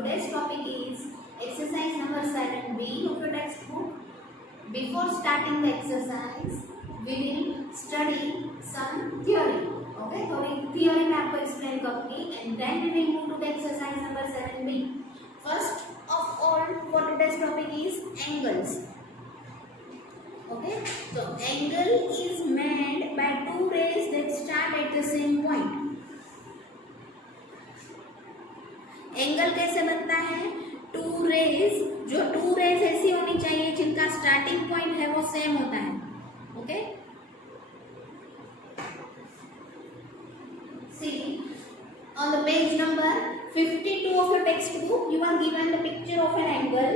today's topic is exercise number 7b of your textbook. Before starting the exercise, we will study some theory. Okay, थोड़ी theory मैं आपको explain करूँगी and then we will move to the exercise number 7b. First of all, what today's topic is angles. Okay, so angle is made by two rays that start at the same point. Angle कैसे बनता है? To raise, जो to raise ऐसी होनी चाहिए जिनका starting point है वो सेम होता है. Okay, see on the page number 52 of your text book you are given the picture of an angle.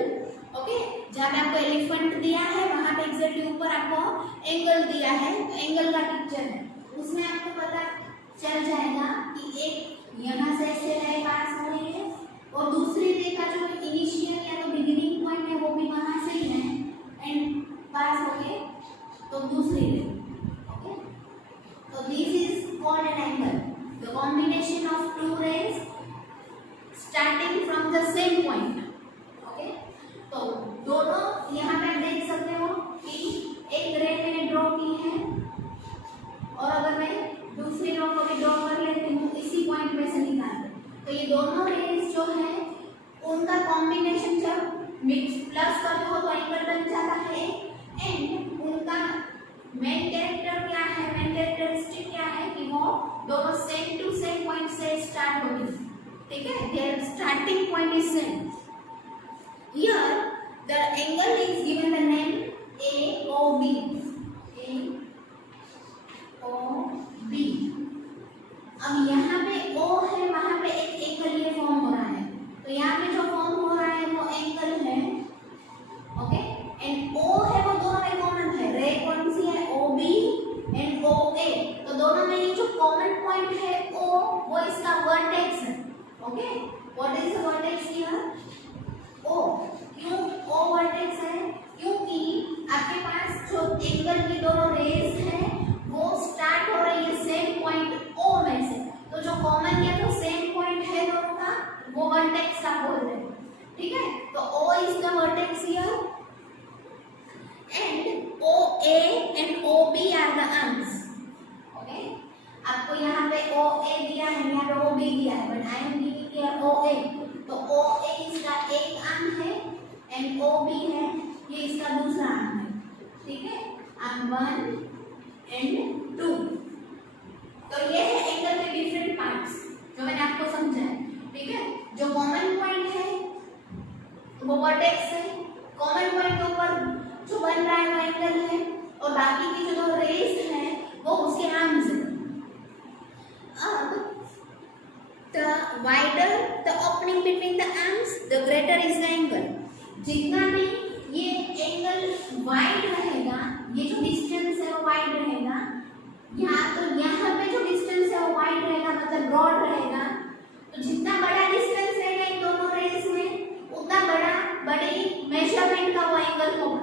Okay, जहाँ पे आपको एलिफेंट दिया है वहां पे एग्जैक्टली ऊपर आपको एंगल दिया है, एंगल का पिक्चर है. उसमें आपको पता चल जाएगा कि एक यहाँ से ऐसे रे पास हो रही है और दूसरी रे का जो इनिशियल या तो बिगिनिंग पॉइंट है वो भी वहां से ही है एंड पास हो गए तो दूसरी रे. ओके, तो this is called an angle, the combination of two rays starting from the same point. Okay, तो दोनों यहाँ पे देख सकते हो कि एक रे मैंने ड्रॉ की है और अगर मैं दूसरी रो को भी ड्रॉ कर लेती हूँ इसी पॉइंट में से निकाल के, तो ये दोनों रेज जो है उनका कॉम्बिनेशन जब मिक्स प्लस करते हो तो एंगल बन जाता है. एंड उनका मेन कैरेक्टर क्या है, मेन कैरेक्टरिस्टिक क्या है कि वो दोनों सेम टू सेम पॉइंट से स्टार्ट होगी. ठीक है, their starting point is same. Here the angle is given the name AOB. AOB. अब यहाँ पे O है, वहाँ पे एक एंगल ये फॉर्म हो रहा है, तो यहाँ पे जो फॉर्म हो रहा है वो एंगल है. ओके, एंड O है वो दोनों में कॉमन है. रे कौन सी है? OB and OA. तो दोनों में ये जो कॉमन पॉइंट है O वो इसका वर्टेक्स है. Okay, what is the vertex here? O. क्यों O वर्टेक्स है? क्योंकि आपके पास जो एंगल की दोनों रेज है वो स्टार्ट हो रही है सेम पॉइंट O में से, तो जो कॉमन है तो सेम पॉइंट है दोनों का, वो वर्टेक्स आप बोल रहे हैं. ठीक है, तो O is the vertex here and OA and OB are the arms. Okay, आपको यहाँ पे OA दिया है, यहाँ पे OB दिया है, but I am giving here OA. तो OA इसका एक आर्म है एंड OB है ये इसका दूसरा आर्म है. ठीक है, आर्म 1 एंड 2. तो ये है एंगल के डिफरेंट पार्ट्स जो मैंने आपको समझाया. ठीक है, जो कॉमन पॉइंट है वो वर्टेक्स है, कॉमन पॉइंट के ऊपर जो बन रहा है वो एंगल है और बाकी की जो दो रेज हैं वो उसके आर्म्स हैं. अब the wider the opening between the arms, the greater is the angle. जितना भी ये एंगल वाइड रहेगा, ये जो डिस्टेंस है वो वाइड रहेगा, यहाँ पे जो डिस्टेंस है वो वाइड रहेगा, मतलब ब्रॉड रहेगा. तो जितना बड़ा डिस्टेंस रहेगा इन दोनों रेज में उतना बड़ी मेजरमेंट का वो एंगल होगा.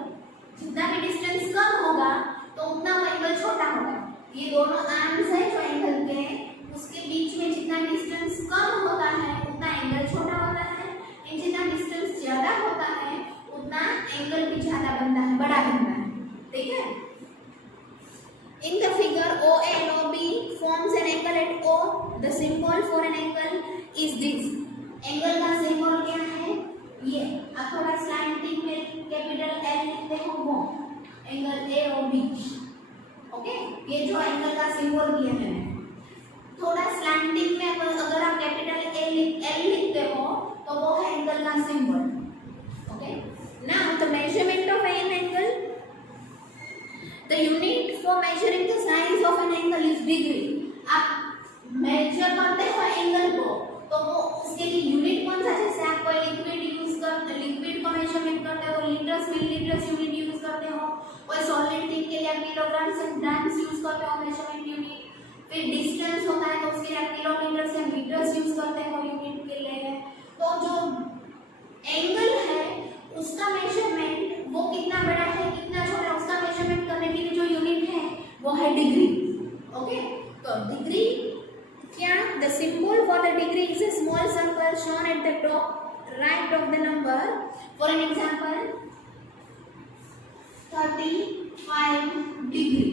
जितना भी डिस्टेंस कम होगा तो उतना वो एंगल छोटा होगा. ये दोनों आर्म्स है जो एंगल के, उसके बीच में जितना डिस्टेंस कम होता है उतना एंगल छोटा होता है, एंड जितना डिस्टेंस ज्यादा होता है उतना एंगल भी ज्यादा बनता है, बड़ा बनता है. ठीक है, in the figure OA and OB forms an angle at O. The symbol for an angle is this. Angle का सिंबल क्या है? ये आप थोड़ा स्लैंटिंग में कैपिटल L लिखते हो वो एंगल AOB. ओके, ये जो एंगल का सिंबल दिया है थोड़ा स्लैंटिंग में अगर आप कैपिटल L लिखते हो तो वो है एंगल का symbol. Okay, now the measurement of an angle, the unit for measuring the size of an angle is degree. आप मेजर करते हो एंगल को तो वो उसके लिए यूनिट कौन सा, जैसे आप कोई लिक्विड का मेजरमेंट करते हो लीटर्स मिलीलीटर्स यूनिट यूज करते हो, कोई सॉलिड थिंग के लिए आप किलोग्राम्स एंड ग्राम्स यूज करते हो मेजरमेंट यूनिट. फिर डिस्टेंस होता है तो उसके लिए आप किलोमीटर से मीटर्स यूज करते हो यूनिट के लिए. तो जो एंगल है उसका मेजरमेंट वो कितना बड़ा है कितना छोटा है उसका मेजरमेंट करने के लिए जो यूनिट है वो है डिग्री. ओके, तो डिग्री क्या, the symbol for the degree is a small circle shown at the top right of the number. For an example, 35 degree,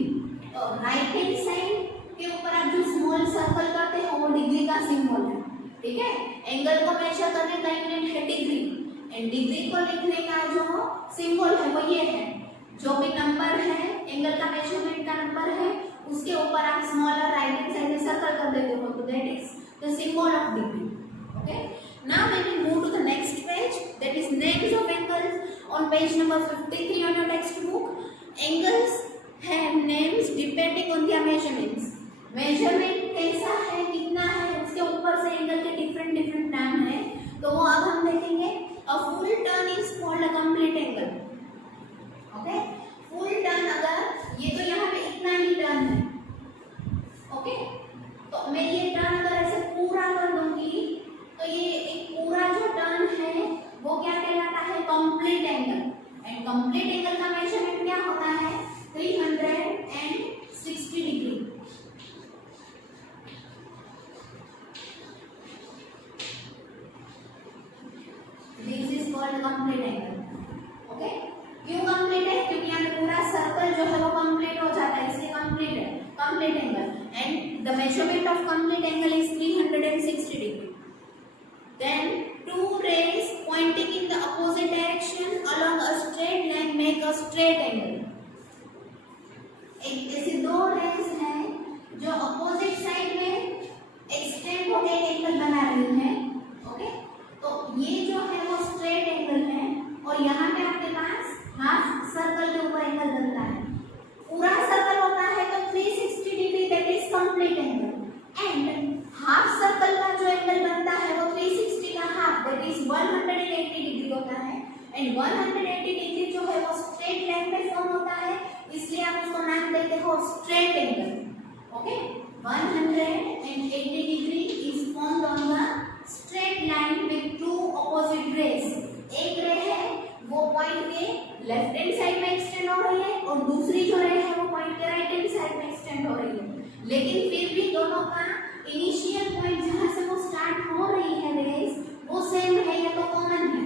तो राइट हैंड साइड के ऊपर आप जो स्मॉल सर्कल करते हो वो डिग्री का सिंबल है, ठीक है। एंगल को मेजर करने का यूनिट है डिग्री, एंड डिग्री को लिखने का जो सिंबल है वो ये है। जो भी नंबर है, एंगल का मेजरमेंट का नंबर है, उसके ऊपर आप स्मॉलर राइट हैंड साइड में सर्कल कर देते हो, तो that is the symbol of degree. Okay, now we will move to the next page, that is names of angles. On page number 53 on your textbook, angles have names depending on their measurements. Measurement कैसा है, कितना है, उसके ऊपर से angle के different different नाम है, तो वो अब हम देखेंगे। A full turn is called a complete angle. Okay, full turn, अगर ये तो यहाँ पे इतना ही टर्न है, ओके, तो मैं ये टर्न अगर ऐसे पूरा कर दूंगी तो ये एक पूरा जो टर्न है वो क्या कहलाता है, complete angle. And complete angle का मेजरमेंट क्या होता है, 360 degree. This is called complete angle. Okay, क्यों कंप्लीट है, क्योंकि यहाँ पे पूरा सर्कल जो है वो कंप्लीट हो जाता है, इसलिए कंप्लीट है, complete angle. And the measurement of complete angle is 360 degree. Then two rays pointing in the opposite direction along a straight line make a straight angle. एक ऐसे दो रेज हैं जो अपोजिट साइड में एक्सटेंड होकर एक angle बना रही हैं, ओके, तो ये जो है वो स्ट्रेट एंगल है, और यहाँ पे आपके पास हाफ सर्कल के ऊपर एंगल बनता है। पूरा सर्कल होता है तो 360 degree, that is complete angle. And half circle का जो एंगल बनता है वो 360 का हाफ, दैट इज 180 डिग्री होता है। एंड 180 डिग्री जो है वो स्ट्रेट लाइन पे फॉर्म होता है, इसलिए आप उसको नाम देते हो straight angle. Okay, 180 degree is formed on the straight line with two opposite rays. एक रे है वो पॉइंट के लेफ्ट हैंड साइड में एक्सटेंड हो रही है, और दूसरी जो रे है वो पॉइंट के राइट हैंड साइड में एक्सटेंड हो रही है, लेकिन फिर भी दोनों का इनिशियल पॉइंट जहां से वो स्टार्ट हो रही है रेस वो सेम है या तो कॉमन है।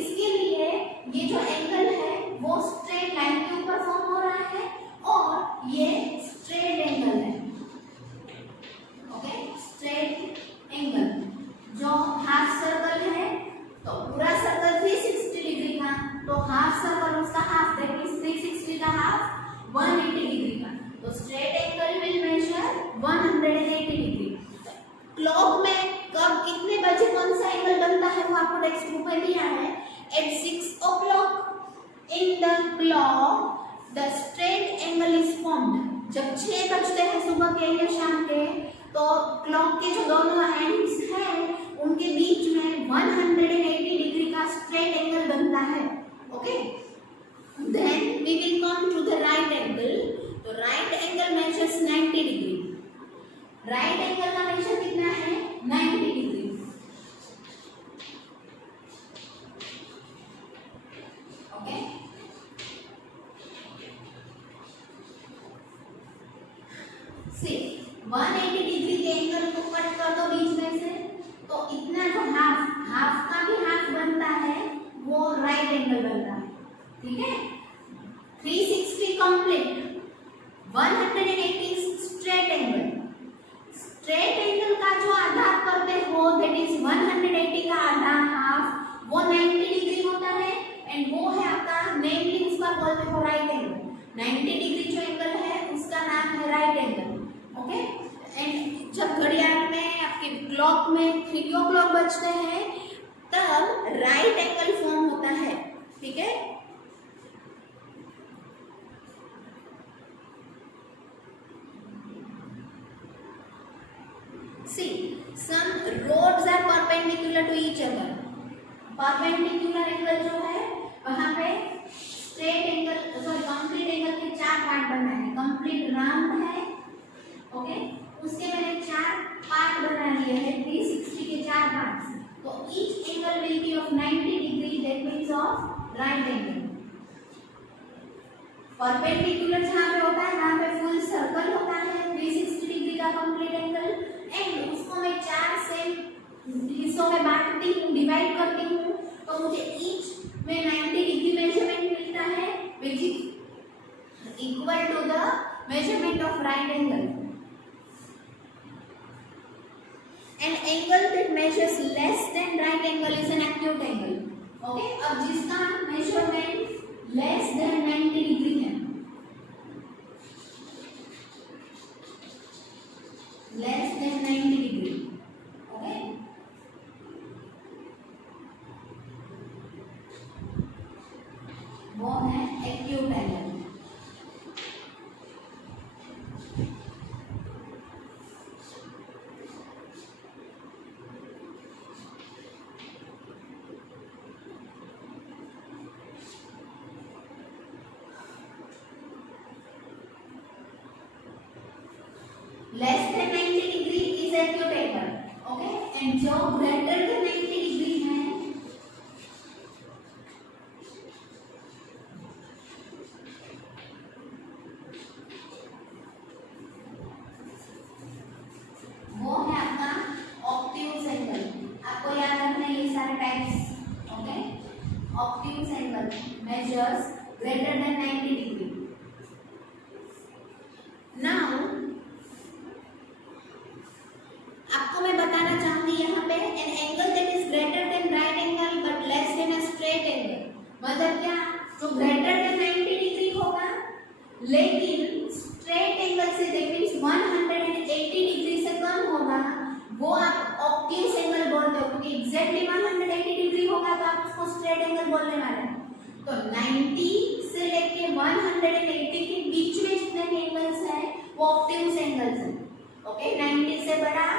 इसके लिए ये जो एंगल है वो स्ट्रेट लाइन के ऊपर फॉर्म हो रहा है, और ये स्ट्रेट एंगल है। ओके, स्ट्रेट एंगल जो हाफ सर्कल है, तो पूरा सर्कल 360 डिग्री का, तो हाफ सर्कल उसका हाफ, दैट इज 360 का हाफ 180 डिग्री का, तो straight angle will measure 180 degree. Clock में कब कितने बजे कौन सा एंगल बनता है वो आपको टेक्स्ट बुक में दिया है। At 6 o'clock in the clock the straight angle is formed. जब 6 बजते हैं सुबह के या शाम के, तो क्लॉक के जो दोनों एंड्स हैं उनके बीच में 180 डिग्री का स्ट्रेट एंगल बनता है। Okay, then we will come to the right angle. तो right angle measures 90 degree. Right angle का मेजर कितना है, 90 डिग्री। ओके, सी 180 डिग्री के एंगल को कट कर दो बीच में से, तो इतना जो हाफ का भी हाफ बनता है वो राइट एंगल बनता है, ठीक है। 360 complete, 180 straight angle. Straight angle का जो आधा करते हो, दैट इज 180 का आधा हाफ, वो 90 डिग्री होता है, एंड वो है आपका नेमली उसका बोलते हो राइट एंगल। 90 डिग्री जो एंगल है उसका नाम है राइट एंगल। ओके, एंड जब घड़ियाल में आपके क्लॉक में 3 o'clock बजते हैं तब राइट एंगल फॉर्म होता है, ठीक है। See, some roads are perpendicular to each other. Perpendicular angle जो है वहाँ पे straight angle, sorry complete angle के 4 पार्ट बना है। कंप्लीट राउंड है, ओके, उसके मैंने 4 पार्ट बना लिए हैं, 360 के 4 पार्ट्स। तो each angle will be of 90 degree, that means of right angle. Perpendicular जहाँ पे होता है वहाँ पे फुल सर्कल होता है 360 डिग्री का कंप्लीट एंगल, एंड उसको मैं 4 सेम हिस्सों में बांटती हूँ, डिवाइड करती हूँ, तो मुझे ईच में 90 डिग्री मेजरमेंट मिलता है which is equal to the measurement of right angle. An angle that measures less than right angle is an acute angle. Okay? अब जिसका मेजरमेंट लेस देन 90 डिग्री है, लेस देन 90 डिग्री, ओके, वो है acute angle. Less than 90 degree is acute angle, okay, and जो greater than 90 degree है वो है आपका obtuse angle. आपको याद रखना है ये सारे types, okay. obtuse angle measures greater than 90 degree. Now आपको मैं बताना चाहूंगी यहाँ पे an angle that is greater than right angle but less than a straight angle. मतलब क्या, जो greater than 90 डिग्री होगा लेकिन straight angle से that means 180 डिग्री से कम होगा, वो आप obtuse angle बोलते हो, क्योंकि exactly 180 डिग्री होगा तो आप उसको straight angle बोलने वाले हैं. तो 90 से लेके 180 के बीच में जितने भी एंगल्स हैं वो obtuse angles हैं, ओके. 90 से बड़ा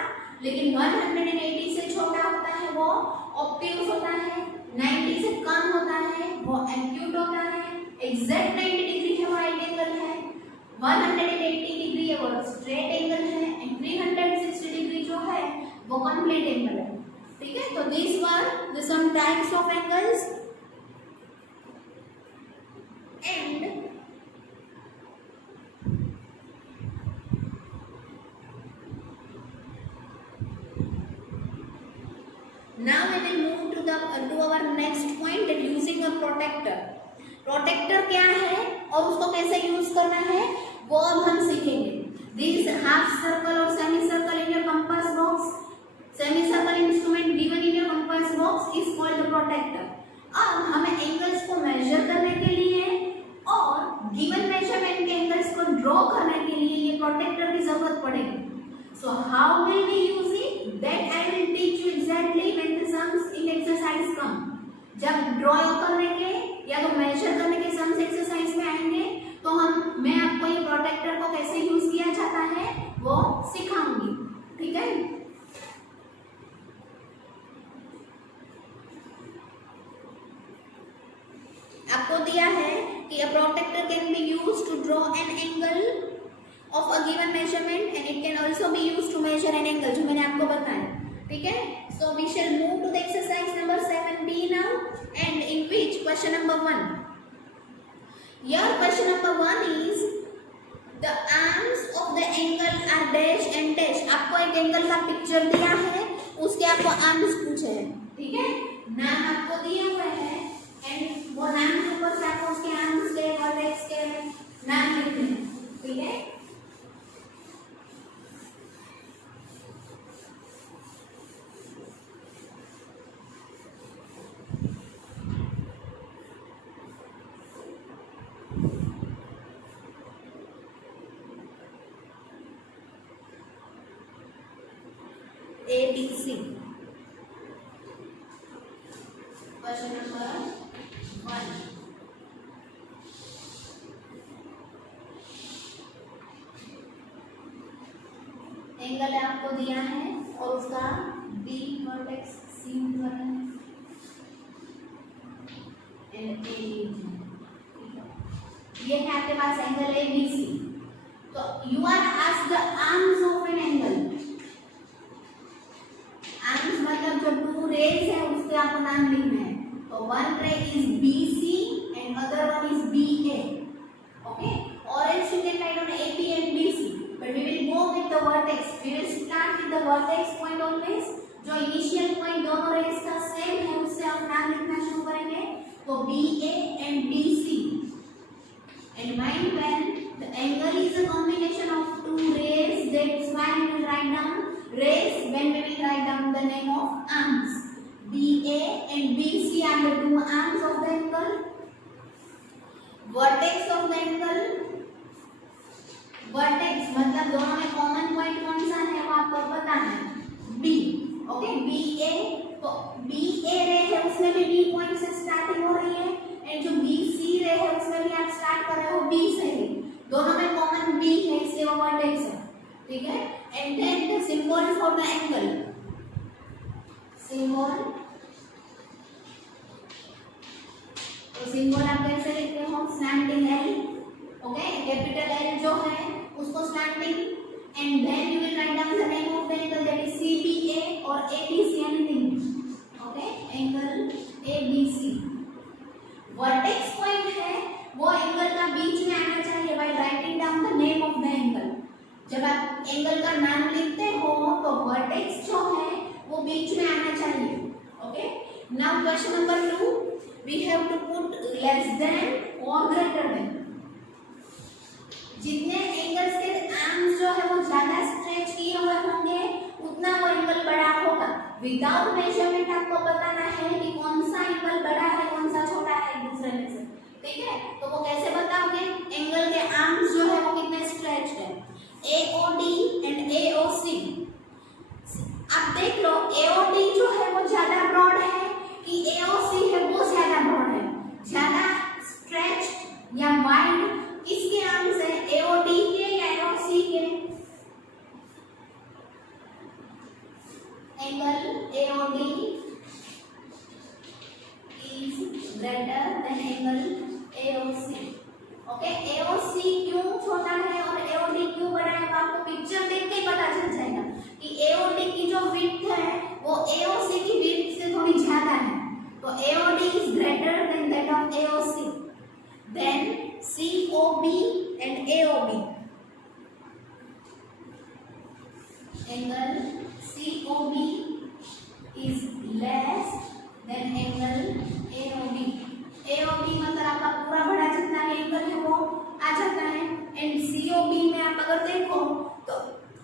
लेकिन 180 से छोटा होता है वो ऑब्ट्यूज होता है, 90 से कम होता है वो एक्यूट होता है, एग्जैक्ट 90 डिग्री है वो राइट एंगल है, 180 डिग्री है वो स्ट्रेट एंगल है, एंड 360 डिग्री जो है वो कंप्लीट एंगल है. ठीक है, तो this were the some types of angles and now we will move to our next point, that using a protector. Protractor क्या है और उसको कैसे यूज करना है वो अब हम सीखेंगे. दिस हाफ सर्कल और semi circle in your compass box, semi circle instrument given in your compass box is called the protractor. अब हमें एंगल्स को मेजर करने के लिए और गिवन मेजरमेंट के एंगल्स को ड्रॉ करने के लिए ये प्रोटेक्टर की जरूरत पड़ेगी. So how will we use it? That I will teach you exactly when the sums in exercise come. जब ड्रॉ करने के या तो मेजर करने के सम्स एक्सरसाइज में आएंगे तो मैं आपको ये प्रोटेक्टर को कैसे यूज किया जाता है वो सिखाऊंगी. ठीक है, आपको दिया है कि a protector can be used to draw an angle of a given measurement and it can also be used to measure an angle, जो मैंने आपको बताया. ठीक है, so we shall move to the exercise number 7b now, and in which question number 1. Your question number 1 is the arms of the angle are dash and dash. आपको एक angle का picture दिया है, उसके आपको आर्म्स पूछे हैं. ठीक है, नाम आपको दिया हुआ है एंड वो नाम के ऊपर से आपको उसके आर्म्स के वर्टेक्स के नाम लिखने हैं. ठीक है, ABC. Question number 1. एंगल आपको दिया है और उसका B वर्टेक्स C है एंड A ये है आपके पास एंगल ABC. तो you are asked the arms of an angle. Arms मतलब जो टू रेज है उसके आपको नाम लिखना है. तो वन रे is BC and other one is BA. Okay, or else you can write on AB and BC, but we will go with the vertex. We will start with the vertex point always. जो initial point दोनों raise का same है उससे of नाम लिखना शुरू करेंगे तो BA and BC and mind when the angle is a combination of two rays, that's why we will write down rays when we will write down the name of arms. BA and BC are the two arms of the angle. Vertex of the angle, vertex मतलब दोनों में common point कौन सा है वो आपको पता है B. ओके BA तो BA रे है उसमें भी B पॉइंट से स्टार्टिंग हो रही है एंड जो BC रे है उसमें भी आप स्टार्ट कर रहे हो B से ही, दोनों में कॉमन B है इसलिए वो वर्टेक्स है, ठीक है। And then the symbol for the angle, symbol तो सिंबल आप कैसे लिखते हो slanting L, okay capital L जो है उसको slanting and then you will write down the name of the angle that is CBA और ABC anything, okay angle ABC। Vertex point है वो एंगल का बीच में आना चाहिए while writing down the name of the angle. जब आप एंगल का नाम लिखते हो तो वर्टेक्स जो है वो बीच में आना चाहिए, okay. Now question number 2 we have to put less than और ग्रेटर देन। जितने एंगल्स के आर्म्स जो है वो ज्यादा स्ट्रेच किए हुए होंगे उतना वो एंगल बड़ा होगा। विदाउट मेजरमेंट आपको बताना है कि कौन सा एंगल बड़ा है कौन सा छोटा है एक दूसरे में से, ठीक है। तो वो कैसे बताओगे, एंगल के आर्म्स जो है वो कितने स्ट्रेच है, AOD एंड AOC। आप देख लो AOD जो है वो ज्यादा ब्रॉड है कि AOC है वो ज्यादा ब्रॉड है, ज्यादा स्ट्रेच या वाइड किसके आर्म्स है, AOD के या AOC के। Angle AOD is greater than angle AOC, okay. AOC क्यों छोटा है और AOD क्यों बड़ा है आपको पिक्चर देख के ही पता चल जाएगा कि AOD की जो विड्थ है वो AOC की विड्थ से थोड़ी ज्यादा है, तो AOD is greater than that of AOC। then COB and AOB, angle COB is less than angle AOB। AOB मतलब आपका पूरा बड़ा जितना भी एंगल है वो आ जाता है एंड COB में आप अगर देखो तो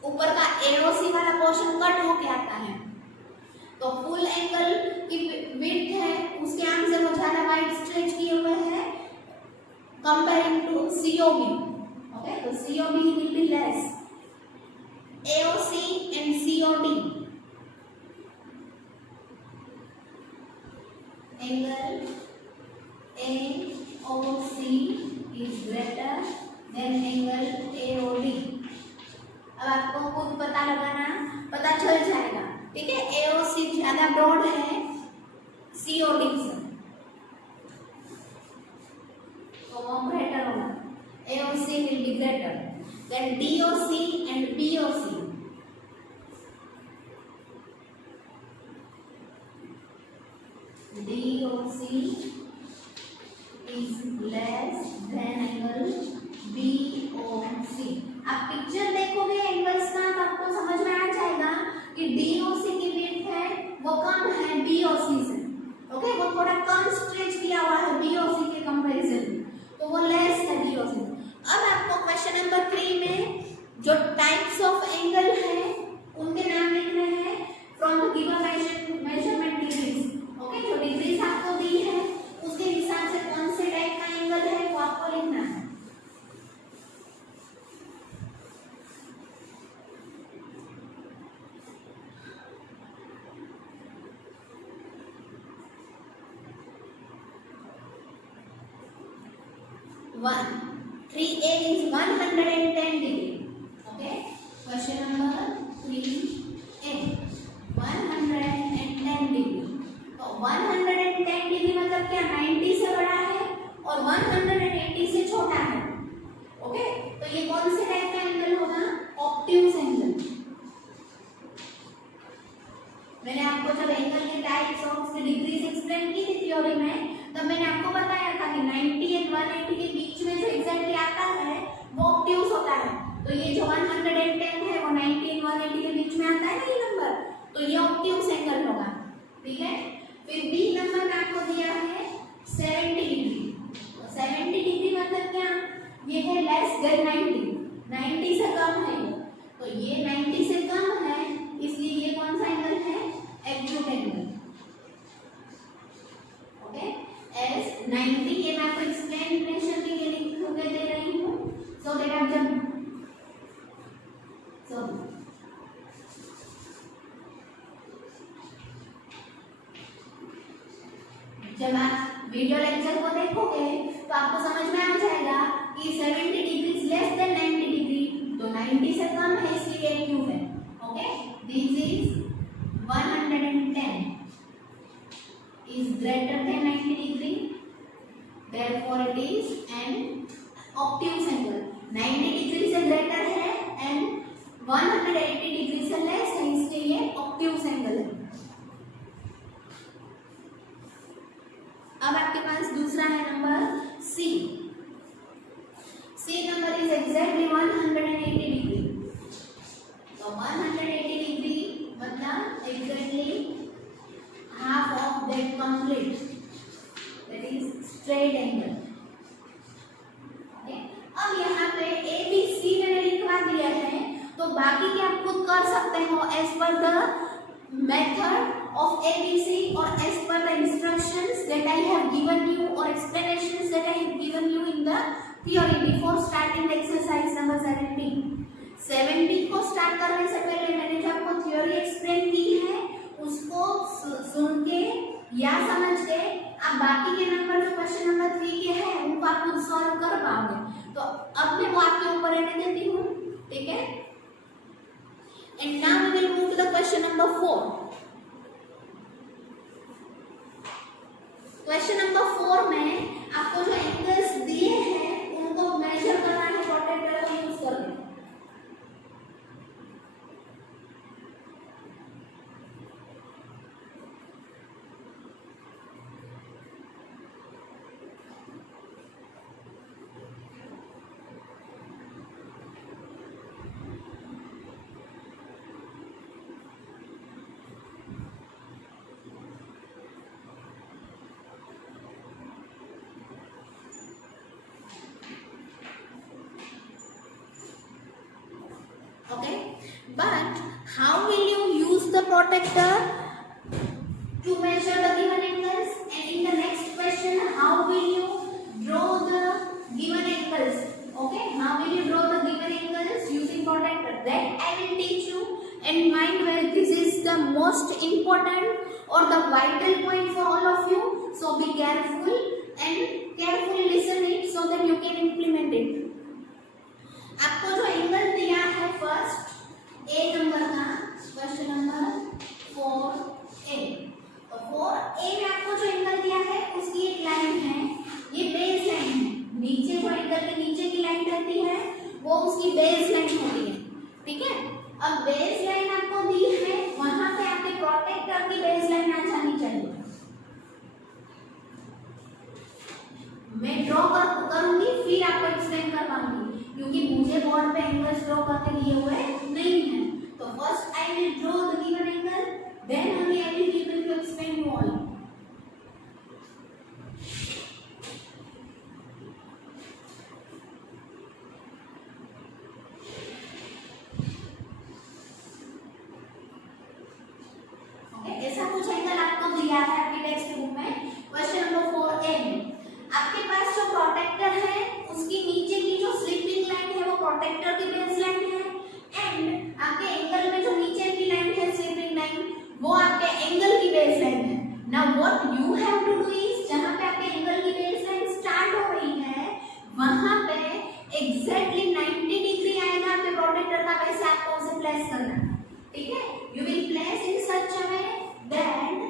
ऊपर का AOC वाला पोर्शन कट होके आता है, तो फुल एंगल की विड्थ है उसके आर्म से वो ज्यादा वाइड स्ट्रेच किए हुए हैं comparing to COB, okay, so COB will be less, AOC and COD, angle AOC is greater than angle AOD। अब आपको खुद पता लगाना पता चल जाएगा, ठीक है। AOC ज्यादा ब्रॉड है COD से, वो greater होगा, AOC will be greater then DOC and BOC। DOC is less than angle BOC। आप पिक्चर देखोगे एंगल्स का तो आपको समझ में आ जाएगा कि DOC की विड्थ है वो कम है BOC से, ओके, वो थोड़ा कम स्ट्रेच किया हुआ है BOC के कंपैरिजन में, तो वो लेस है BOC। अब आपको क्वेश्चन नंबर 3 में जो टाइप्स ऑफ एंगल है उनके नाम लिखने हैं from the given measurement degrees, okay. जो डिग्रीज आपको दी है उसके हिसाब से कौन से टाइप का एंगल है वो आपको लिखना है। One, 3A is 110 degree. Okay. Question number 3A, 110 degree. तो 110 डिग्री मतलब क्या 90 से बड़ा है और 180 से छोटा है, ओके। तो ये कौन से टाइप का एंगल होगा, ऑब्ट्यूज एंगल। मैंने आपको जब एंगल के टाइप्स और उसकी डिग्रीज एक्सप्लेन की थी थ्योरी में तब मैंने आपको बताया था कि 90 और 180 के बीच में जो एग्जैक्टली आता है वो ऑब्ट्यूज होता है। तो ये जो 110 है वो 90 और 180 के बीच में आता है ना ये नंबर, तो ये ऑब्ट्यूज एंगल होगा, ठीक है। फिर बी नंबर जब आप वीडियो लेक्चर को देखोगे तो आपको समझ में आ जाएगा कि 70 डिग्री लेस देन 90 डिग्री, तो 90 से कम है इसलिए ये क्यूब है। Okay, this is 110 is greater than 90 degree, therefore it is an obtuse angle। 90 degree से ग्रेटर है एंड 180 डिग्री से लेस है, इसलिए ये obtuse angle है। अब आपके पास दूसरा है number C. C number is exactly 180 degree. तो 180 डिग्री मतलब exactly half of that complete, that is straight angle। okay? अब यहाँ पे ए बी सी मैंने लिखवा दिया है, तो बाकी के आप खुद कर सकते हो as per the method of ABC or as per the instructions that I have given you or explanations that I have given you in the theory before starting the exercise number 17। 17 को start करने से पहले मैंने जो आपको theory explain की है उसको सुन के या समझ के आप बाकी के नंबर जो क्वेश्चन नंबर 3 के हैं उनको आप खुद सॉल्व कर पाओगे। तो अब मैं वो आपके ऊपर रहने देती हूँ, ठीक है। And now we will move to the question number 4। Question number 4 में आपको जो एंगल्स दिए हैं उनको मेजर करना है प्रोट्रैक्टर को यूज करके। Okay, but how will you use the protector to measure the given angles? And in the next question, how will you draw the given angles? Okay, how will you draw the given angles using protector? That I will teach you. And mind well, this is the most important or the vital point for all of you. So be careful and carefully listen it so that you can implement it. आपको जो angle दिया है first A number का question number 4A, तो 4A में आपको जो angle दिया है उसकी एक लाइन है, ये बेस लाइन है। नीचे जो एंगल के नीचे की लाइन रहती है वो उसकी बेस लाइन होती है, ठीक है। अब बेस लाइन आपको दी है, वहां पे आपके प्रोटेक्टर की बेस लाइन आ जानी चाहिए। मैं ड्रॉ करूंगी फिर आपको एक्सप्लेन कर पाऊंगी, क्योंकि मुझे बोर्ड पे एंगल्स ड्रॉ करके दिए हुए नहीं है। तो first I will draw the given angle, then only I will be able to explain you all. Okay, ऐसा कुछ एंगल आपको दिया है आपकी टेक्स्ट बुक में क्वेश्चन नंबर 4A में। आपके पास जो प्रोटेक्टर है उसकी नीचे की जो स्लिपिंग लाइन है वो प्रोटेक्टर की बेस लाइन है, एंड आपके एंगल में जो नीचे की लाइन है स्लिपिंग लाइन वो आपके एंगल की बेस लाइन है। Now what you have to do is, जहां पे आपके एंगल की बेस लाइन स्टार्ट हो रही है वहां पे एग्जैक्टली 90 डिग्री आएगा आपके प्रोटेक्टर का, वैसे आपको उसे प्लेस करना है, ठीक है। You will place in such a way that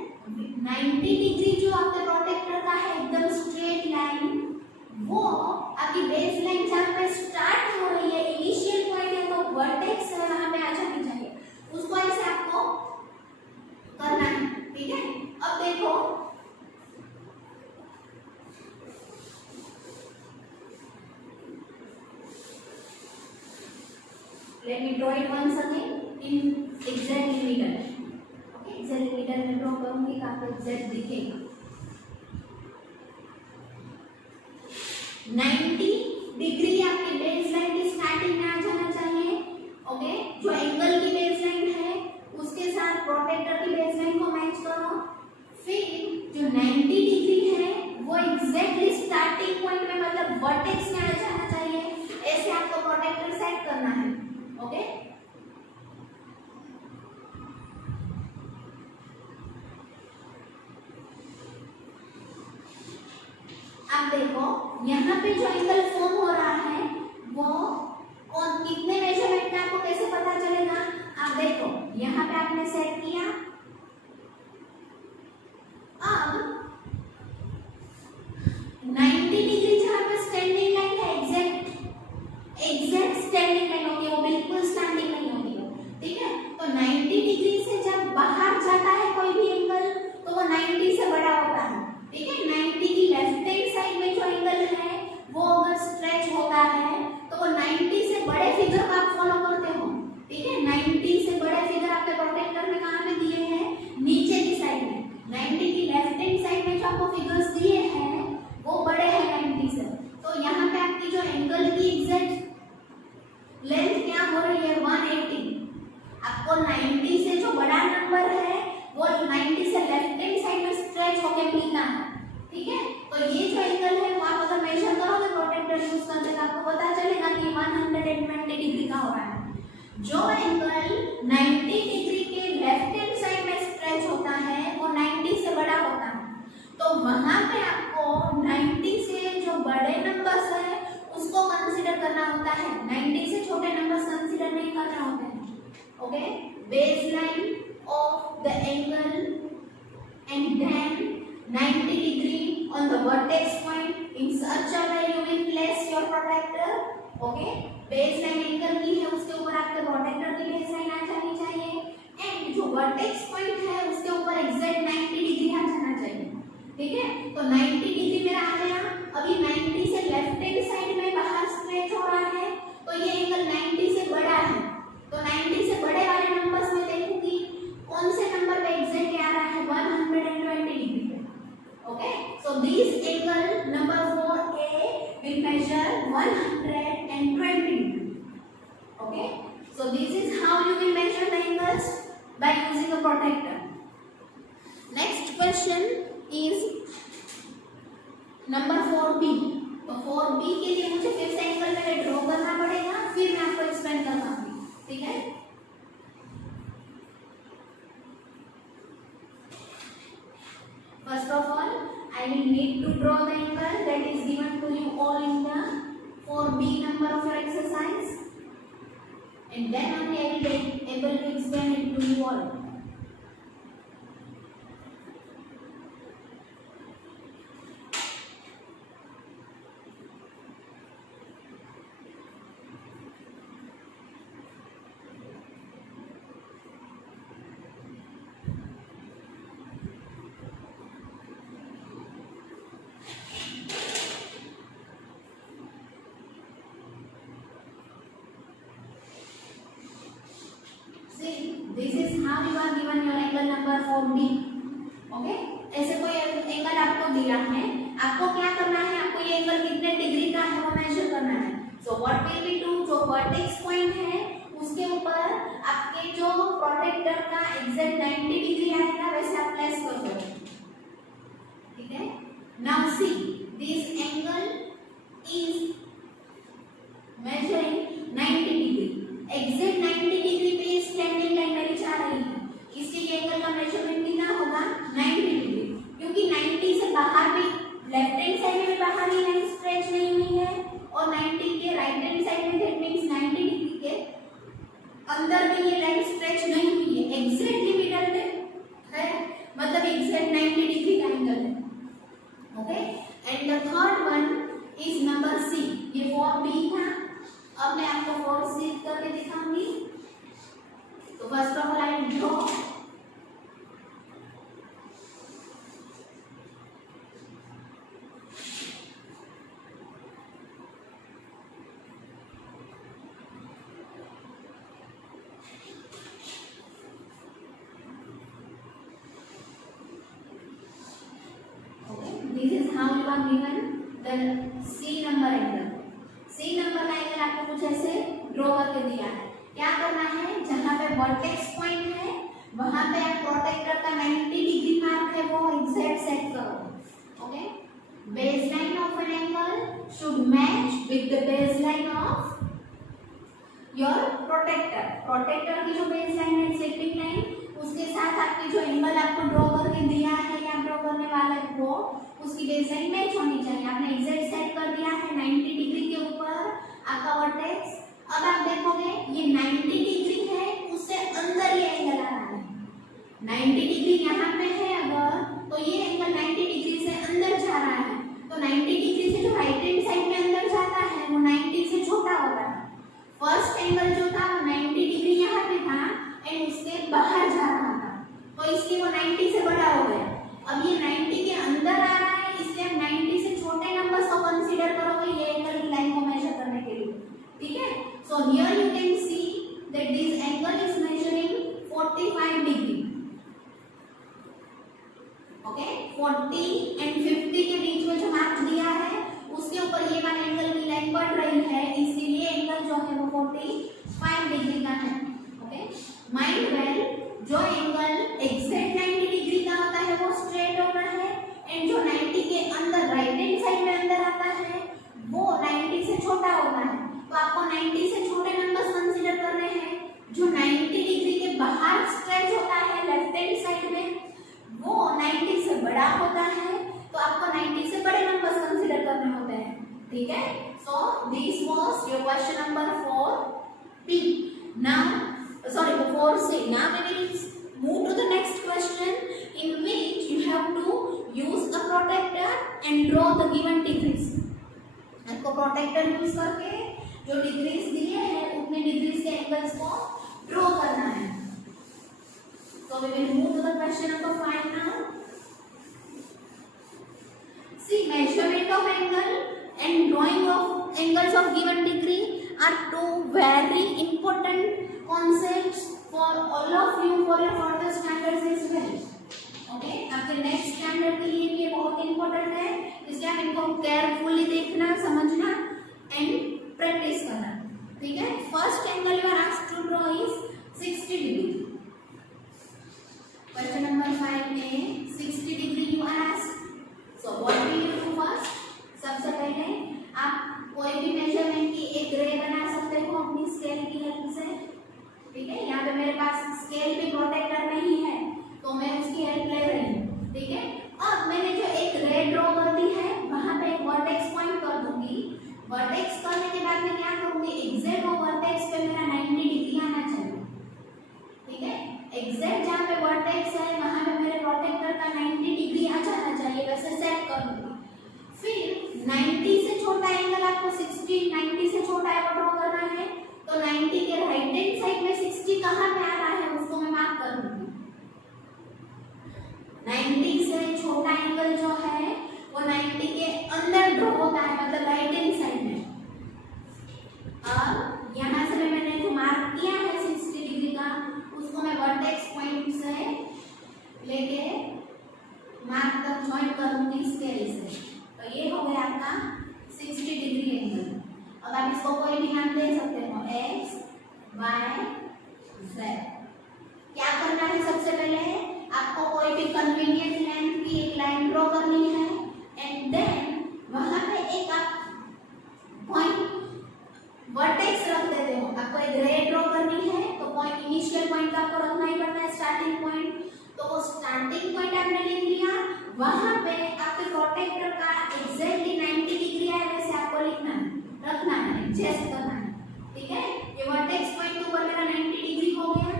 90 degree जो आपके प्रोटेक्टर का है एकदम स्ट्रेट लाइन, वो आपकी बेस लाइन जहाँ पे स्टार्ट हो रही है इनिशियल पॉइंट है तो वर्टेक्स है वहां पे आ जानी चाहिए, उसको ऐसे आपको करना है, ठीक है। अब देखो let me draw it once again in exactly middle। Okay, exactly middle में ड्रॉ करूंगी, आपको एग्जैक्ट दिखेगा। 90 डिग्री आपकी बेस लाइन की स्टार्टिंग में आ जाना चाहिए। ओके, जो एंगल की बेस लाइन है उसके साथ प्रोटेक्टर की बेस लाइन को मैच करो, फिर जो 90 डिग्री है वो एग्जैक्टली स्टार्टिंग पॉइंट में मतलब वर्टेक्स में आ जाना चाहिए, ऐसे आपको प्रोटेक्टर सेट करना है। ओके, आप देखो यहाँ पे जो एंगल फॉर्म हो रहा है वो कौन कितने मेजरमेंट में आपको कैसे पता चलेगा? आप देखो यहाँ पे आपने सेट किया, अब 90 डिग्री जहाँ पे स्टैंडिंग लाइन है, एग्जैक्ट स्टैंडिंग लाइन होगी, वो बिल्कुल स्टैंडिंग नहीं होगी, ठीक है। तो 90 डिग्री से जब बाहर जाता है कोई भी एंगल तो वो 90 से बड़ा होता है, ठीक है। 90 की लेफ्ट हैंड साइड में जो एंगल है वो अगर स्ट्रेच होता है तो वो 90 से बड़े फिगर को आप फॉलो करते हो, ठीक है। 90 से बड़े फिगर आपके प्रोटेक्टर में कहाँ पे दिए हैं? नीचे की साइड में। 90 की लेफ्ट हैंड साइड में जो आपको फिगर्स दिए हैं वो बड़े हैं 90 से, तो यहाँ पे आपकी जो एंगल की एग्जैक्ट लेंथ क्या हो रही है? 180। आपको 90 से जो बड़ा नंबर है वो 90 से लेफ्ट हैंड साइड में स्ट्रेच होके मिलता है, ठीक है। तो ये जो एंगल है वो आप अगर मेजर करोगे प्रोटेक्टर यूज करके तो आपको पता चलेगा कि 120 डिग्री का हो रहा है। जो एंगल 90 डिग्री के लेफ्ट हैंड साइड में स्ट्रेच होता है वो 90 से बड़ा होता है, तो वहां पे आपको 90 से जो बड़े नंबर्स है उसको कंसीडर करना होता है, 90 से छोटे नंबर्स कंसीडर नहीं करना होते हैं, okay. Baseline of the angle and then 90 degree on the vertex point in such a way you will place your protector, okay। baseline angle की है उसके ऊपर आपके protector की baseline आ जानी चाहिए and जो vertex point है उसके ऊपर exact 90 डिग्री आ जाना चाहिए, ठीक है। तो 90 डिग्री मेरा आ गया, अभी 90 से लेफ्ट हैंड साइड में बाहर स्ट्रेच हो रहा है तो ये एंगल 90 से बड़ा है, तो 90 से बड़े वाले नंबर्स में देखूंगी कौन से नंबर पे एग्जैक्ट आ रहा है? 120 डिग्री पे, okay. So this angle number 4a will measure 120 degree, okay। so this is how you will measure the angles by using a protector। next question is number 4b। तो 4b के लिए मुझे फिर से angle पहले draw करना पड़ेगा, फिर मैं आपको एक्सप्लेन करूंगी, ठीक है। First of all, I will need to draw the angle that is given to you all in the 4b number of your exercise, and then only I will be able to explain it to you all। This is how you are given your angle number 4b, okay। ऐसे कोई angle आपको दिया है, आपको क्या करना है? आपको ये एंगल कितने डिग्री का है वो मेजर करना है। सो व्हाट विल बी डू, जो वर्टेक्स पॉइंट है उसके ऊपर आपके जो प्रोटेक्टर का एग्जैक्ट 90 डिग्री आएगा वैसे आप प्लेस कर दो, ठीक है। Now see this angle is measuring 90 degree, exact 90 degree पे स्टैंडिंग लाइन मेरी जा रही है, इसके एंगल का मेजरमेंट कितना होगा? 90 डिग्री, क्योंकि 90 से बाहर भी लेफ्ट हैंड साइड में बाहर ही लाइन स्ट्रेच नहीं हुई है और 90 के राइट हैंड साइड में दैट मींस 90 डिग्री के अंदर भी ये लाइन स्ट्रेच नहीं हुई है, एग्जैक्टली मिडल में है, मतलब एग्जैक्ट 90 डिग्री का एंगल है, okay. And the third one is number C, ये 4b था, अब मैं आपको 4c करके दिखाऊंगी। तो first of all I will draw, this is how you are given the C number angle। C number का एंगल आपको कुछ ऐसे ड्रॉ करके दिया है, क्या करना है? जहां पे वर्टेक्स पॉइंट है वहां पे आप प्रोटेक्टर का 90 डिग्री मार्क है वो एग्जैक्ट सेट करो, okay. Baseline of an angle should match with the baseline of your protractor, protractor की जो बेसलाइन है स्लिपिंग लाइन उसके साथ आपकी जो एंगल आपको ड्रॉ करके दिया है या ड्रॉ करने वाला है हो उसकी बेसलाइन मैच होनी चाहिए। आपने एग्जैक्ट सेट कर दिया है 90 डिग्री के ऊपर आपका वर्टेक्स। अब आप देखोगे ये 90 डिग्री है, उससे अंदर ये एंगल आ रहा है। 90 डिग्री यहाँ पे है अगर, तो ये एंगल 90 डिग्री से अंदर जा रहा है। तो 90 डिग्री से जो राइट हैंड साइड में अंदर जाता है वो 90 से छोटा होता है। फर्स्ट एंगल जो था वो 90 डिग्री यहाँ पे था एंड उससे बाहर जा रहा था, तो इसलिए वो 90 से बड़ा हो गया। अब ये 90 के अंदर आ रहा है, इसलिए आप 90 से छोटे नंबर्स को कंसीडर करोगे ये एंगल की लाइन को मेजर करने के लिए। ठीक है, so here you can see that this angle is measuring 45 degree. Okay, 40 and 50 के बीच में जो मार्क दिया है उसके ऊपर ये वाला एंगल की लाइन बढ़ रही है, इसीलिए एंगल जो है वो 45 डिग्री का है। ओके, माइंड वेल, जो एंगल एग्जैक्ट 90 डिग्री का होता है वो स्ट्रेट होना है एंड जो 90 के अंदर राइट हैंड साइड में अंदर आता है वो 90 से छोटा होता है। तो आपको 90 से छोटे नंबर्स कंसीडर करने हैं। जो 90 डिग्री के बाहर स्ट्रेच होता है लेफ्ट हैंड साइड में वो 90 से बड़ा होता है, तो आपको 90 से बड़े नंबर्स कंसीडर करने होते हैं। ठीक है, so this was your question number 4B। Now sorry, 4C. Now we will move to the next question in which you have to use a protector and draw the given degrees. आपको protector use करके जो degrees दिए हैं उतने degrees के angles को draw करना है। So we will move to the question number 5 now. See, measurement of angle and drawing of angles of given degree are two very important concepts for all of you for your further standards as well. Okay, आपके next standard के लिए ये बहुत important है, इसलिए आप इनको carefully देखना, समझना एंड प्रैक्टिस करना। ठीक है, first angle you are asked to draw is 60 degree. Question number 5 में 60 degree you are asked. So what will you do first? सबसे पहले आप कोई भी मेजरमेंट की एक रे बना सकते हो अपनी स्केल की हेल्प से। ठीक है, यहाँ पे मेरे पास स्केल भी प्रोटेक्टर नहीं है तो मैं उसकी हेल्प ले रही हूँ। ठीक है, अब मैंने जो एक रे ड्रॉ कर दी है वहां पे एक वर्टेक्स पॉइंट कर दूंगी। वर्टेक्स करने के बाद मैं क्या करूंगी, एग्जैक्ट वो वर्टेक्स पे मेरा 90 डिग्री आना चाहिए। ठीक है, एग्जैक्ट जहाँ पे वर्टेक्स है वहां पे मेरे प्रोटेक्टर का 90 डिग्री आ जाना चाहिए, वैसे सेट कर दूंगी। फिर 90 से छोटा एंगल आपको 60, 90 से छोटा है वो ड्रॉ करना है, तो 90 के राइट हैंड साइड में 60 कहाँ पे आ रहा है उसको मैं मार्क कर दूंगी। 90 से छोटा एंगल जो है वो 90 के अंदर ड्रॉ होता है, मतलब राइट हैंड साइड में। अब यहाँ से मैंने जो मार्क किया है 60 डिग्री का उसको मैं वर्टेक्स पॉइंट से लेके मार्क तक ज्वाइन करूंगी स्केल से, तो ये हो गया आपका 60 डिग्री एंगल। अब आप इसको कोई भी नाम दे सकते हो, x, y, z। क्या करना है, सबसे पहले आपको कोई भी कन्वीनियंट लेंथ की एक लाइन ड्रॉ करनी है एंड देन वहां पे एक आप पॉइंट वर्टेक्स रख देते हो। आपको एक रे ड्रॉ करनी है तो पॉइंट, इनिशियल पॉइंट का आपको रखना ही पड़ता है, स्टार्टिंग पॉइंट। तो वो स्टार्टिंग पॉइंट आपने लिख लिया, वहां पे आपके प्रोटेक्टर का एग्जैक्टली 90 डिग्री है वैसे आपको लिखना है, रखना है, एडजस्ट करना है। ठीक है, ये वर्टेक्स पॉइंट के ऊपर मेरा 90 डिग्री हो गया।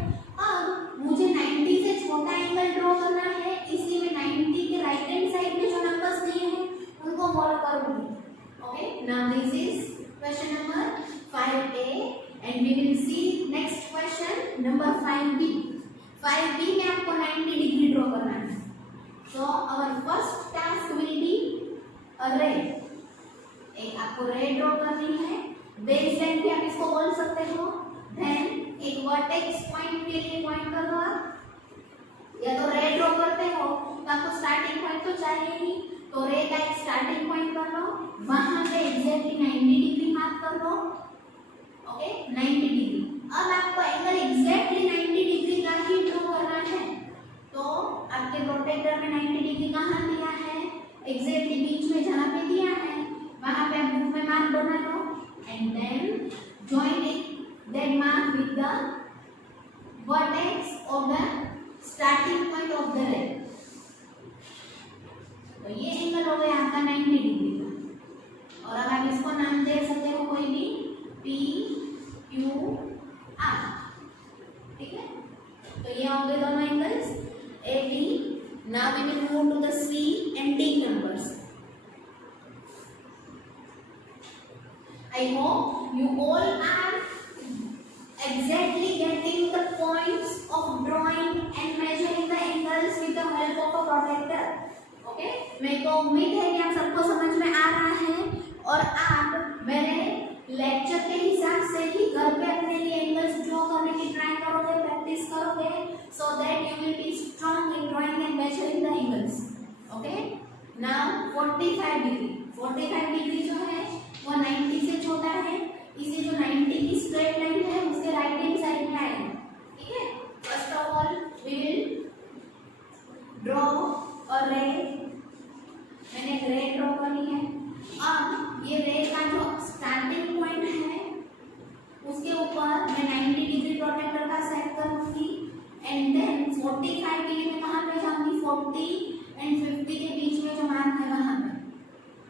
अब मुझे 90 से छोटा एंगल ड्रॉ करना है, इसलिए मैं 90 के राइट हैंड साइड में जो नंबर्स दिए हैं उनको फॉलो करूंगी। Okay, now this is question number 5A and we will see next question number 5B। 5B में आपको 90 डिग्री ड्रॉ करना है। So our first task will be a ray. एक आपको रे ड्रॉ करनी है, बेस लाइन भी आप इसको बोल सकते हो। देन एक वर्टेक्स पॉइंट के लिए पॉइंट कर दो आप, या तो रे ड्रॉ करते हो तो आपको स्टार्टिंग पॉइंट तो चाहिए ही, तो रे का एक स्टार्टिंग पॉइंट कर लो, वहां पे एग्जैक्टली 90 डिग्री मार्क कर दो। Okay, 90 degree. अब आपको एंगल एग्जैक्टली 90 डिग्री का ही ड्रॉ करना है, तो आपके प्रोटेक्टर में 90 डिग्री कहाँ दिया है, एग्जैक्टली बीच में जहाँ पे दिया है वहां पे आप बुक में मार्क बना लो and then join it, then mark with the vertex of the starting point of the ray। तो Now we will move to the C and D numbers. I hope you all are exactly getting the points of drawing and measuring the angles with the help of a protractor. Okay? मेरे को उम्मीद है कि आप सबको समझ में आ रहा है और आप मेरे लेक्चर के हिसाब से ही घर पे अपने लिए एंगल्स ड्रॉ करने की ट्राई करोगे, प्रैक्टिस करोगे, so that you will be strong in drawing and measuring the angles. Okay? Now 45 degree. 45 degree जो है वो 90 से छोटा है, इसे जो 90 की स्ट्रेट लाइन है उसके राइट हैंड साइड में आएगा. ठीक है? First of all we will draw a ray. मैंने एक रे ड्रॉ करी है. अब ये रे का जो स्टार्टिंग पॉइंट है उसके ऊपर मैं 90 डिग्री प्रोट्रैक्टर का सेट करूंगी एंड देन 45 डिग्री में कहां पे जाऊंगी, 40 एंड 50 के बीच में जो मार्क है वहां पे.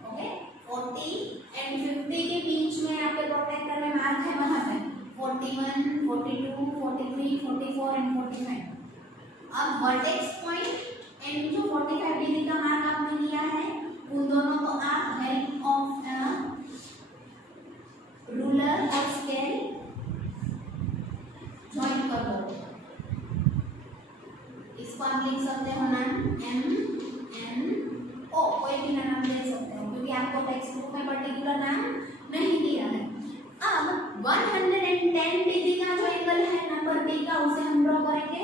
ओके, 40 एंड 50 के बीच में आपके प्रोट्रैक्टर में मार्क है वहां पे 41, 42, 43, 44 एंड 45. अब वर्टेक्स पॉइंट एंड जो 45 डिग्री का मार्क आपने लिया है उन दोनों को आप हेल्प ऑफ रूलर और स्केल ज्वाइन कर दो. इसको आप लिख सकते हो नाम एम एन ओ, कोई भी नाम दे सकते हो क्योंकि आपको टेक्स्ट बुक में पर्टिकुलर नाम नहीं दिया है. अब 110 डिग्री का जो एंगल है नंबर डी का उसे हम ड्रॉ करेंगे.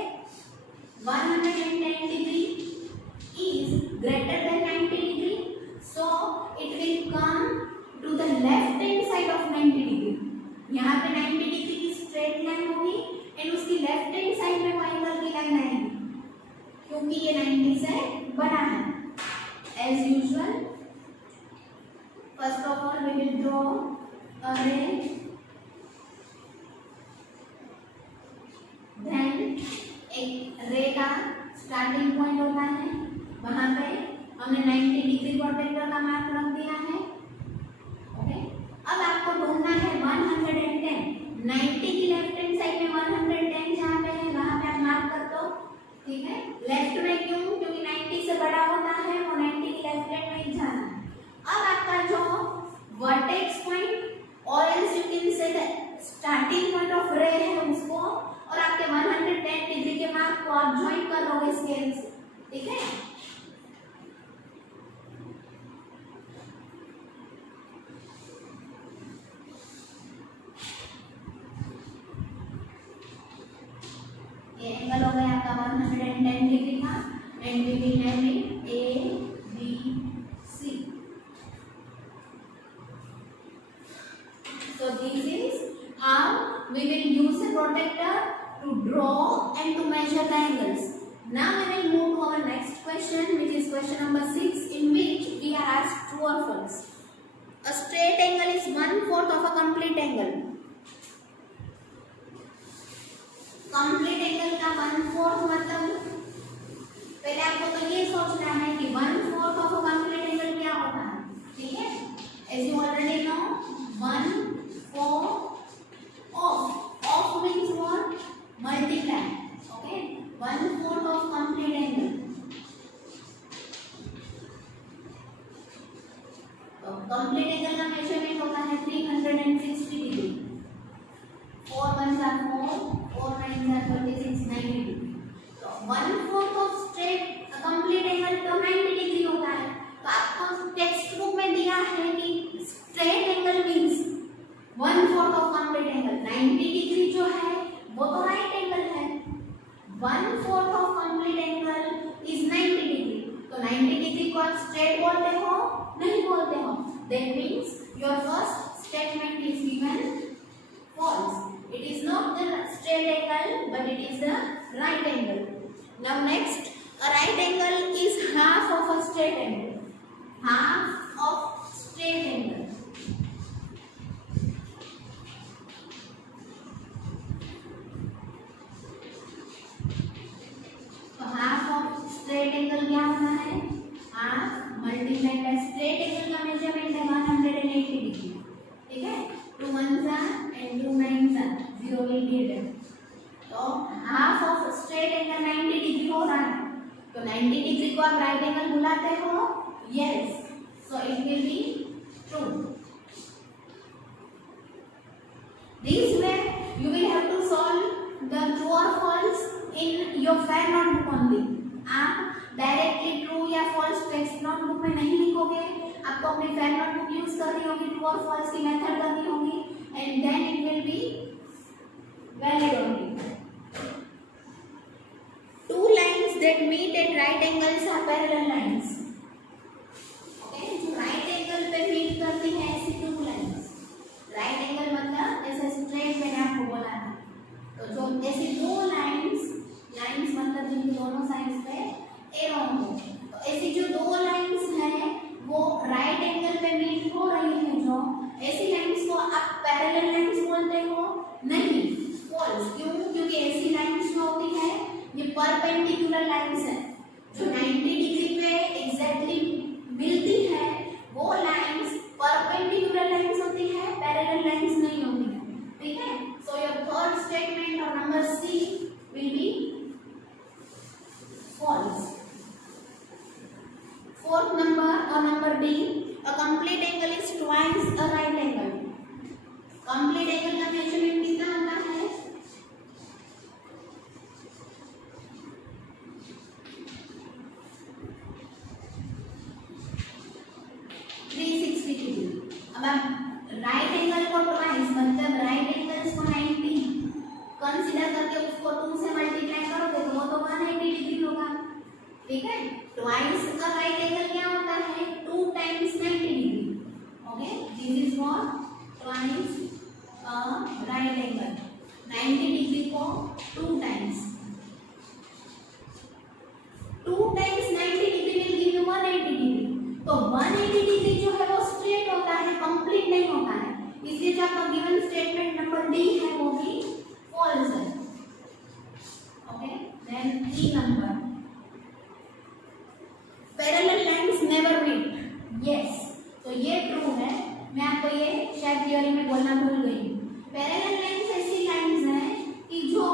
110 degree is greater than 90 degree, so it will come to the left hand side of 90 degree. यहाँ पे 90 डिग्री की स्ट्रेट लाइन होगी एंड उसकी लेफ्ट हैंड साइड में वो एंगल की लाइन आएगी क्योंकि ये 90 से बड़ा है. As usual, first of all we will draw a ray. Then एक रे का स्टार्टिंग पॉइंट होता है, वहां पे हमने 90 डिग्री प्रोट्रैक्टर का मार्क रख दिया है. ओके, अब आपको ढूंढना है 110. 90 की लेफ्ट हैंड साइड में 110 जहाँ पे है वहां पे आप मार्क कर दो. ठीक है, लेफ्ट में क्यों, क्योंकि 90 से बड़ा होता है वो 90 की लेफ्ट हैंड में ही जाना है. अब आपका जो वर्टेक्स पॉइंट और else you can say the starting point of रे है उसको और आपके 110 डिग्री के मार्क को आप ज्वाइन कर लोगे स्केल से. ठीक है, ये एंगल हो गया आपका 110 डिग्री का and we will name it A B C. So this is how we will use a protractor to draw and to measure the angles. Now we will move to our next question, which is question number 6, in which we are asked true or false. A straight angle is 1/4 of a complete angle. Complete angle का 1/4 मतलब पहले आपको तो ये सोचना है कि 1/4 of a complete angle क्या होता है. ठीक है, as you already know 1/4 of means what, multiply. Okay, 1/4 of complete angle. तो कंप्लीट एंगल का मेजरमेंट होता है 360 degree. 4 1s are 4, 4 9s are 36, 90 degree. तो 1/4 ऑफ स्ट्रेट कंप्लीट एंगल तो 90 डिग्री होता है. तो आपको टेक्स्ट बुक में दिया है कि straight angle means 1/4 of complete angle. 90 degree जो है वो तो राइट एंगल है. 1/4 of complete angle is 90 degree. तो 90 डिग्री को आप स्ट्रेट बोलते हो, नहीं बोलते हो. That means your first statement is given false. It is not the straight angle but it is the right angle. Now next, a right angle is half of a straight angle. Half of straight angle. तो half of straight angle क्या होता है, half multiplied by straight angle का measurement है 180 degree. ठीक है, 2 1s are and 2 9s are, 0 will be added. तो half of straight angle 90 degree हो रहा है. तो 90 डिग्री को आप राइट एंगल बुलाते हो? Yes, so it will be true. This way you will have to solve the true or false in your fair notebook only. आप डायरेक्टली ट्रू या फॉल्स टेक्स्ट नोटबुक में नहीं लिखोगे, आपको अपनी फेयर नोटबुक यूज करनी होगी, ट्रू और फॉल्स की मेथड करनी होगी, and then it will be valid only. Two lines that meet at right angles are parallel lines. Okay, जो राइट एंगल पे मीट करती है ऐसी टू लाइंस. राइट एंगल मतलब ऐसे स्ट्रेट मैंने आपको बोला था. तो जो ऐसी दो लाइंस मतलब जिनकी दोनों साइड्स पे एरो हो, तो ऐसी जो दो लाइंस हैं वो राइट एंगल पे मीट हो रही है, जो ऐसी लाइंस को आप पैरेलल लाइंस बोलते हो? नहीं, फॉल्स. क्यों? क्योंकि ऐसी लाइंस जो होती है ये परपेंडिकुलर लाइंस है, जो 90 डिग्री पे एग्जैक्टली मिलती है. वो लाइंस परपेंडिकुलर लाइंस होती है, पैरेलल लाइंस नहीं होती है. ठीक है, सो योर थर्ड स्टेटमेंट और number C will be false. Fourth number or number D, a complete angle is twice a right angle. Complete angle का measurement कितना होता है? 360 डिग्री. अब आप राइट एंगल को ट्वाइस मतलब राइट एंगल्स को 90 कंसीडर करके उसको 2 से मल्टीप्लाई करोगे तो वो तो 180 डिग्री होगा. ठीक है, ट्वाइस का राइट एंगल क्या होता है? 2 times 90 degree. Okay, this is what twice right angle. 90 degree को 2 times 90 degree will give you 180 degree. तो 180 डिग्री जो है वो स्ट्रेट होता है, कंप्लीट नहीं होता है. इसलिए जो आपका गिवन स्टेटमेंट नंबर डी है वो भी फॉल्स है. Okay, then E number, parallel lines never meet. Yes, तो ये ट्रू है. मैं आपको ये शायद थ्योरी में बोलना भूल गई. पैरेलल लाइंस ऐसी लाइंस हैं कि जो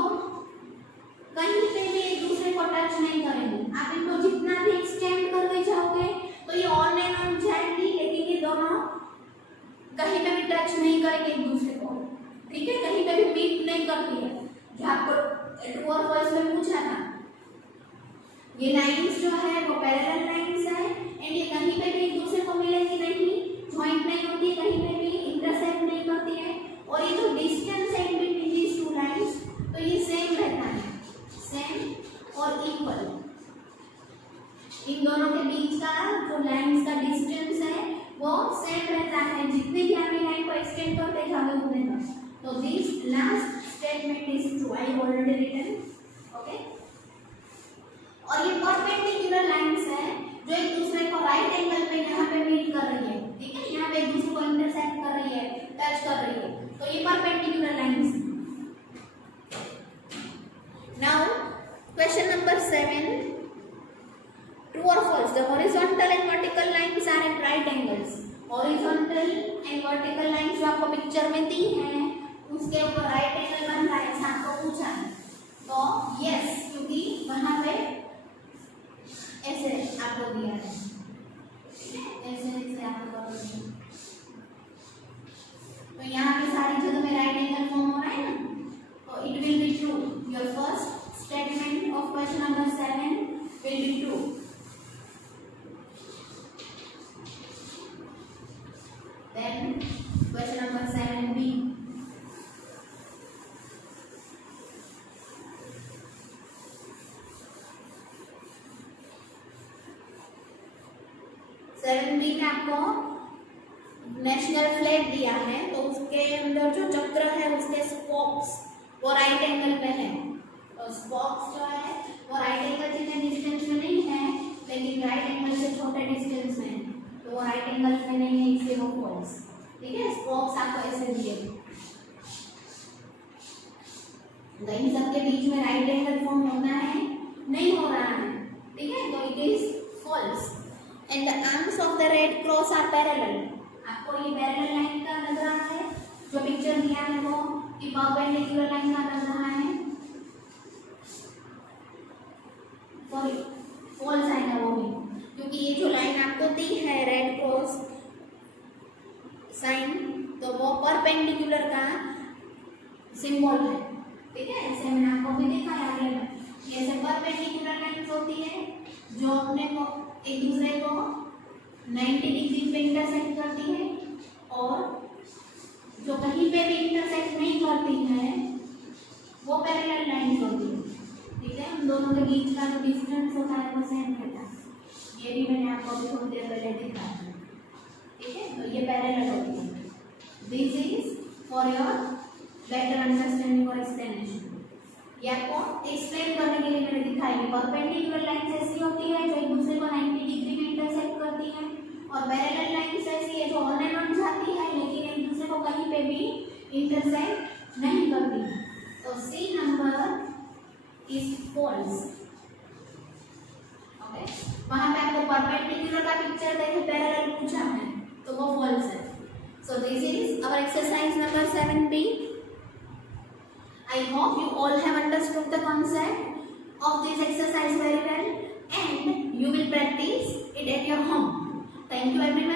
कहीं पे भी एक दूसरे को टच नहीं करेंगे. आप इनको जितना भी एक्सटेंड करके जाओगे तो ये ऑन एंड ऑन जाएंगी, लेकिन ये दोनों कहीं पे भी टच नहीं करेंगे एक दूसरे को. ठीक है, कहीं पे भी मीट नहीं करती है. जो आपको ट्रू और फॉल्स में पूछा था, ये लाइंस जो है वो पैरेलल लाइंस है, एंड ये कहीं पे भी एक दूसरे को मिलेंगी नहीं, ज्वाइंट नहीं होती, कहीं पे भी इंटरसेक्ट नहीं करती है. और ये जो डिस्टेंस है in between these two lines, तो ये सेम रहता है, सेम और इक्वल. इन दोनों के बीच का जो लाइंस का डिस्टेंस है वो सेम रहता है, जितनी भी आप लाइन को एक्सटेंड करते जाओगे उतने तक. तो this last statement is true. I have already written. Okay, और ये परपेंडिकुलर लाइंस है जो एक दूसरे को राइट एंगल पे यहाँ पे मीट कर रही है. ठीक है, यहाँ पे एक दूसरे को इंटरसेक्ट कर रही है, टच कर रही है, तो ये perpendicular lines. Now question number 7, true और false. The horizontal and vertical lines are at right angles. Horizontal and vertical lines जो आपको पिक्चर में दी है उसके ऊपर राइट एंगल बन रहा है, ऐसा आपको पूछा है. तो यस, क्योंकि वहां पे ऐसे आपको दिया है, ऐसे आपको दिया है. तो यहाँ पे सारी जगह में राइट एंगल फॉर्म हो रहा है ना, तो it will be true. Your first statement of question number 7 will be true. Then question number 7B. में आपको नेशनल फ्लैग दिया है, तो उसके अंदर जो चक्र है उसके स्पोक्स वो राइट एंगल पे है. तो स्पोक्स जो है वो राइट एंगल जितने डिस्टेंस में नहीं है, लेकिन राइट एंगल से छोटे डिस्टेंस में है, तो वो राइट एंगल में नहीं है, इसलिए वो फॉल्स. ठीक है, स्पोक्स आपको ऐसे दिए, तो इन सबके बीच में राइट एंगल फॉर्म होना है, नहीं हो रहा है. ठीक है, तो it is false. And the arms of the red cross are parallel. आपको ये पैरेलल लाइन का लग रहा है, जो पिक्चर दिया है वो कि परपेंडिकुलर लाइन का लग रहा है. सॉरी, फॉल्स आएगा वो भी, क्योंकि ये जो लाइन आपको दी है रेड क्रॉस साइन, तो वो परपेंडिकुलर का सिंबल है, ठीक है। ऐसे मैंने आपको भी दिखाया आगे में, ऐसे परपेंडिकुलर लाइंस होती है जो अपने को एक दूसरे को 90 डिग्री पे इंटरसेक्ट करती है, और जो कहीं पे भी इंटरसेक्ट नहीं करती है वो पैरेलल लाइंस होती है, ठीक है। उन दोनों के बीच का जो डिस्टेंस होता है वो सेम रहता है, ये भी मैंने आपको अभी थोड़ी देर पहले दिखाया, ठीक है। तो ये पैरेलल होती है। This is for your better understanding और एक्सप्लेनेशन। ये आपको एक्सप्लेन करने के लिए मैंने दिखाई है। परपेंडिकुलर लाइंस ऐसी होती है जो एक दूसरे को 90 डिग्री में इंटरसेक्ट करती है, और पैरेलल लाइंस ऐसी है जो ऑन एंड ऑन जाती है लेकिन एक दूसरे को कहीं पे भी इंटरसेक्ट नहीं करती है। तो C number is false, okay. वहां पे आपको परपेंडिकुलर का पिक्चर देखे पैरेलल पूछा है तो वो फॉल्स है। So this is our exercise number 7b. I hope you all have understood the concept of this exercise very well and you will practice it at your home. Thank you everyone.